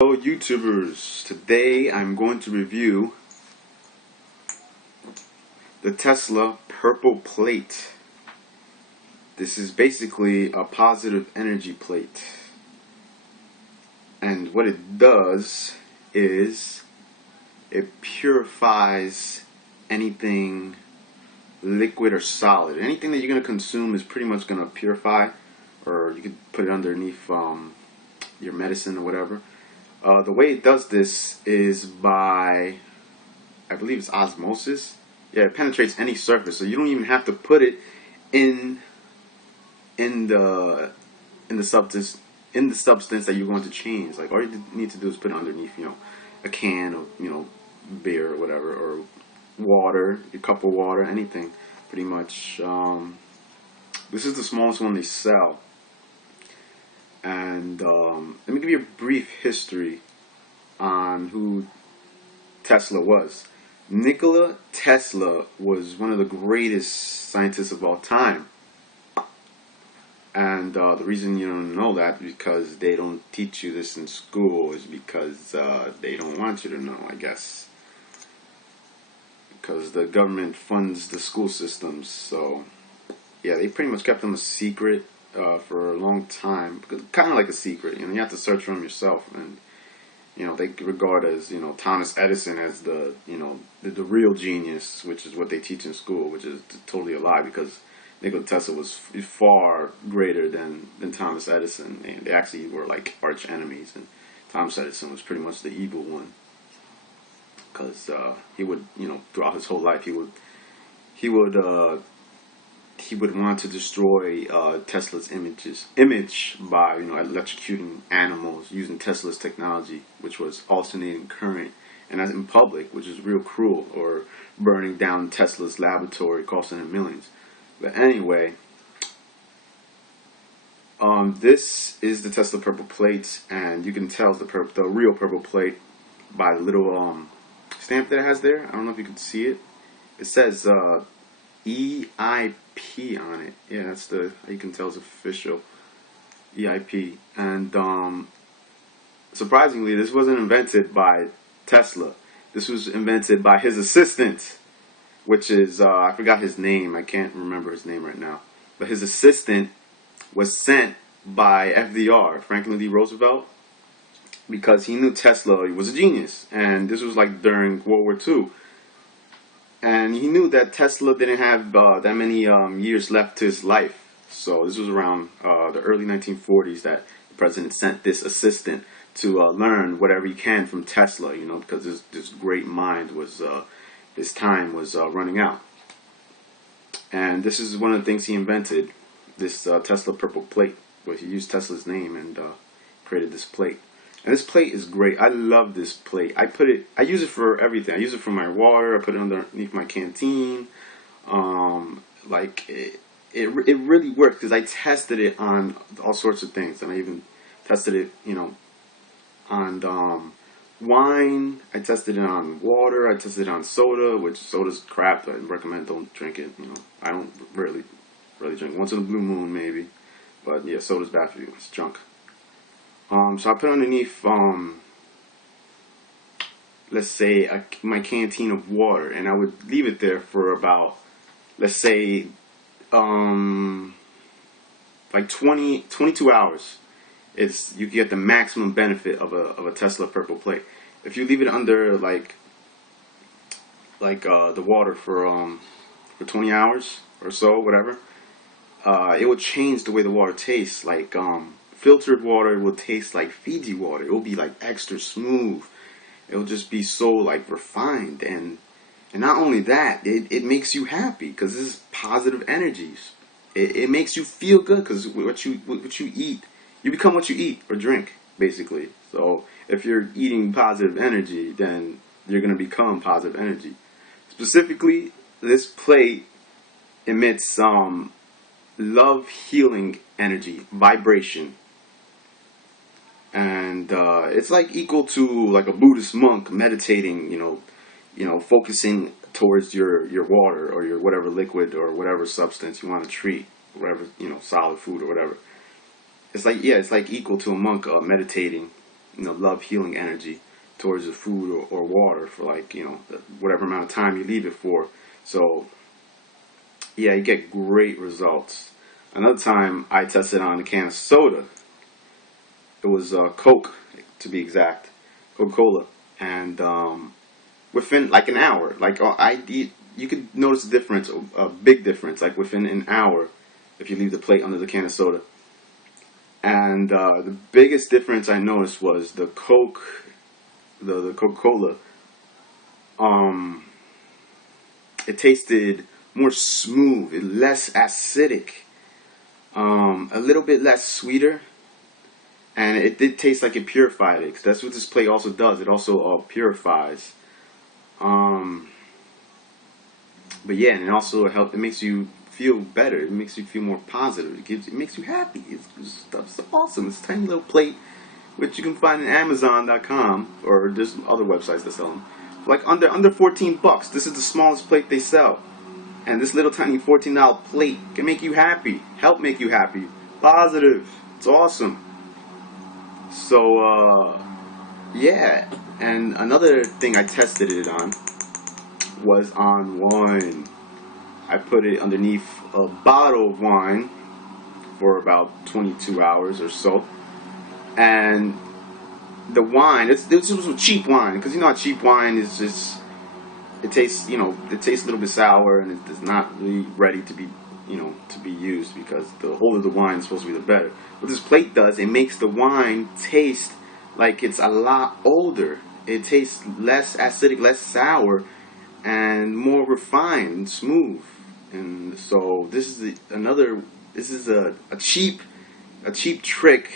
Hello YouTubers, today I'm going to review the Tesla purple plate. This is basically a positive energy plate, and what it does is it purifies anything liquid or solid. Anything that you're going to consume is pretty much going to purify, or you could put it underneath your medicine or whatever. The way it does this is by, I believe it's osmosis. Yeah, it penetrates any surface, so you don't even have to put it in in the substance that you're going to change. Like, all you need to do is put it underneath, a can of beer or whatever, or water, a cup of water, anything, pretty much. This is the smallest one they sell. And let me give you a brief history on who Tesla was. Nikola Tesla was one of the greatest scientists of all time. And the reason you don't know that is because they don't teach you this in school, is because they don't want you to know, I guess. Because the government funds the school systems, so yeah, they pretty much kept them a secret for a long time, kind of like a secret. You have to search for them yourself, and they regard as Thomas Edison as the the real genius, which is what they teach in school, which is totally a lie, because Nikola Tesla was far greater than Thomas Edison. They actually were like arch enemies, and Thomas Edison was pretty much the evil one, because he would throughout his whole life he would want to destroy Tesla's image by electrocuting animals using Tesla's technology, which was alternating current, and that's in public, which is real cruel, or burning down Tesla's laboratory, costing him millions. But anyway, this is the Tesla purple plate, and you can tell the real purple plate by the little stamp that it has there. I don't know if you can see it. It says EIP on it. Yeah, that's you can tell it's official, EIP. And surprisingly, this wasn't invented by Tesla. This was invented by his assistant, which is I forgot his name. I can't remember his name right now. But his assistant was sent by FDR, Franklin D. Roosevelt, because he knew Tesla was a genius, and this was like during World War II. And he knew that Tesla didn't have that many years left to his life. So this was around the early 1940s that the president sent this assistant to learn whatever he can from Tesla, because this great mind was, his time was running out. And this is one of the things he invented, this Tesla purple plate, where he used Tesla's name and created this plate. And this plate is great. I love this plate. I use it for everything. I use it for my water. I put it underneath my canteen. It really works, because I tested it on all sorts of things, and I even tested it, on wine. I tested it on water. I tested it on soda, which soda's crap. I recommend don't drink it. I don't really drink. Once in a blue moon, maybe. But yeah, soda's bad for you. It's junk. So I put underneath, let's say, my canteen of water, and I would leave it there for about, let's say, like 22 hours. You get the maximum benefit of a Tesla purple plate. If you leave it under the water for 20 hours or so, whatever, it will change the way the water tastes. Like filtered water will taste like Fiji water. It will be like extra smooth. It will just be so like refined, and not only that, it makes you happy, because this is positive energies. It makes you feel good, because what you eat, you become what you eat or drink, basically. So if you're eating positive energy, then you're gonna become positive energy. Specifically, this plate emits love healing energy, vibration. And it's like equal to like a Buddhist monk meditating, focusing towards your water, or your whatever liquid or whatever substance you want to treat, whatever solid food or whatever. It's like, yeah, it's like equal to a monk meditating, love healing energy towards the food or water for like whatever amount of time you leave it for. So yeah, you get great results. Another time I tested on a can of soda. It was Coke, to be exact, Coca-Cola, and within like an hour, like you could notice a difference, a big difference, like within an hour, if you leave the plate under the can of soda. And the biggest difference I noticed was the Coke, the Coca-Cola. Um, it tasted more smooth, less acidic, a little bit less sweeter, and it did taste like it purified it. 'Cause that's what this plate also does. It also purifies. Um, but yeah, and it also helps. It makes you feel better. It makes you feel more positive. It makes you happy. It's awesome. It's a tiny little plate, which you can find on Amazon.com, or there's other websites that sell them. Like under $14. This is the smallest plate they sell, and this little tiny $14 plate can make you happy. Help make you happy. Positive. It's awesome. So yeah, and another thing I tested it on was on wine. I put it underneath a bottle of wine for about 22 hours or so, and the wine. This was a cheap wine, because you know how cheap wine is just. It tastes, it tastes a little bit sour, and it's not really ready to be, to be used, because the older the wine is supposed to be the better. What this plate does, it makes the wine taste like it's a lot older. It tastes less acidic, less sour, and more refined and smooth. And so this is a cheap trick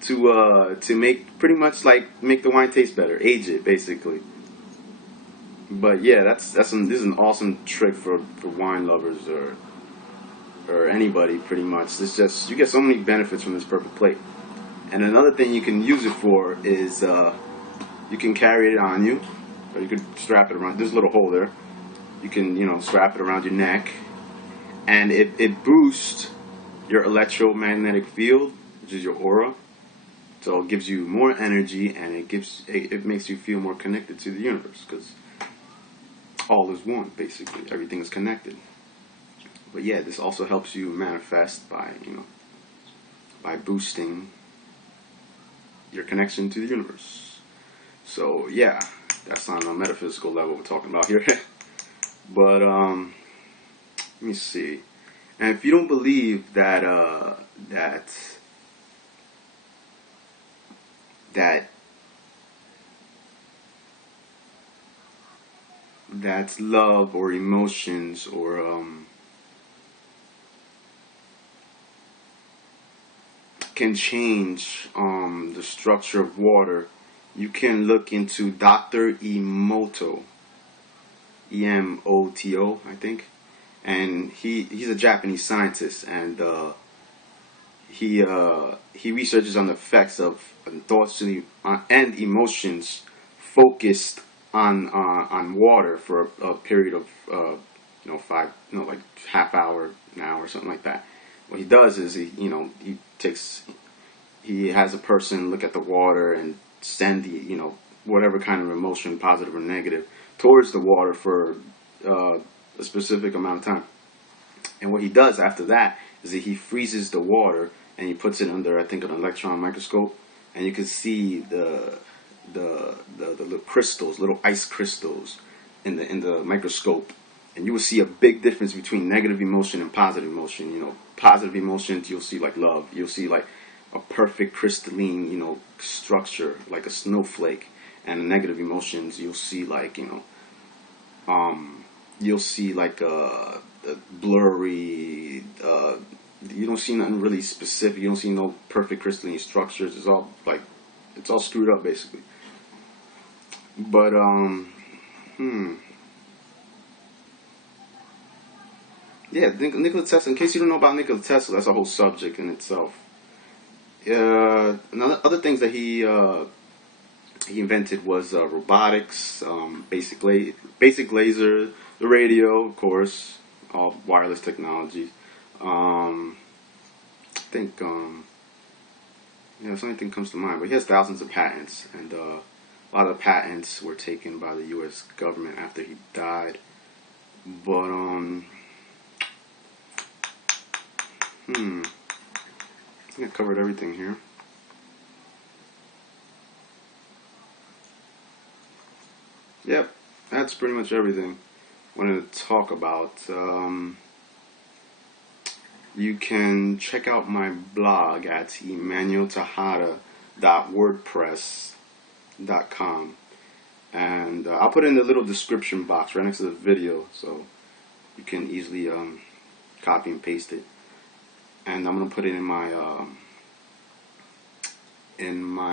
to make, pretty much like make the wine taste better, age it basically. But yeah, this is an awesome trick for wine lovers, or anybody pretty much. It's just, you get so many benefits from this perfect plate. And another thing you can use it for is you can carry it on you, or you could strap it around. There's a little hole there. You can strap it around your neck, and it boosts your electromagnetic field, which is your aura. So it gives you more energy, and it makes you feel more connected to the universe, because all is one, basically. Everything is connected. But yeah, this also helps you manifest by boosting your connection to the universe. So yeah, that's on a metaphysical level we're talking about here. But let me see. And if you don't believe that that's love or emotions, or can change the structure of water, you can look into Dr. Emoto, Emoto, I think, and he's a Japanese scientist, and he researches on the effects of thoughts and emotions focused on water for a period of five, like half hour, an hour, something like that. What he does is he has a person look at the water and send the whatever kind of emotion, positive or negative, towards the water for a specific amount of time. And what he does after that is that he freezes the water, and he puts it under, I think, an electron microscope, and you can see the little crystals, little ice crystals in the microscope, and you will see a big difference between negative emotion and positive emotion. Positive emotions, you'll see like love, you'll see like a perfect crystalline, structure like a snowflake, and the negative emotions, you'll see like you'll see like a blurry. You don't see nothing really specific. You don't see no perfect crystalline structures. It's all screwed up basically. But yeah, Nikola Tesla. In case you don't know about Nikola Tesla, that's a whole subject in itself. Other things that he invented was robotics, basic laser, the radio, of course, all wireless technologies. I think Yeah, that's the only thing that comes to mind. But he has thousands of patents, and a lot of patents were taken by the U.S. government after he died. But I think I covered everything here. Yep, that's pretty much everything I wanted to talk about. You can check out my blog at emmanueltejada.wordpress.com, and I'll put it in the little description box right next to the video, so you can easily copy and paste it. And I'm gonna put it in my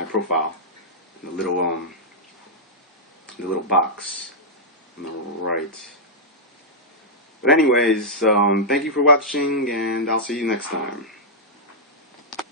profile, in the little box on the right. But anyways, thank you for watching, and I'll see you next time.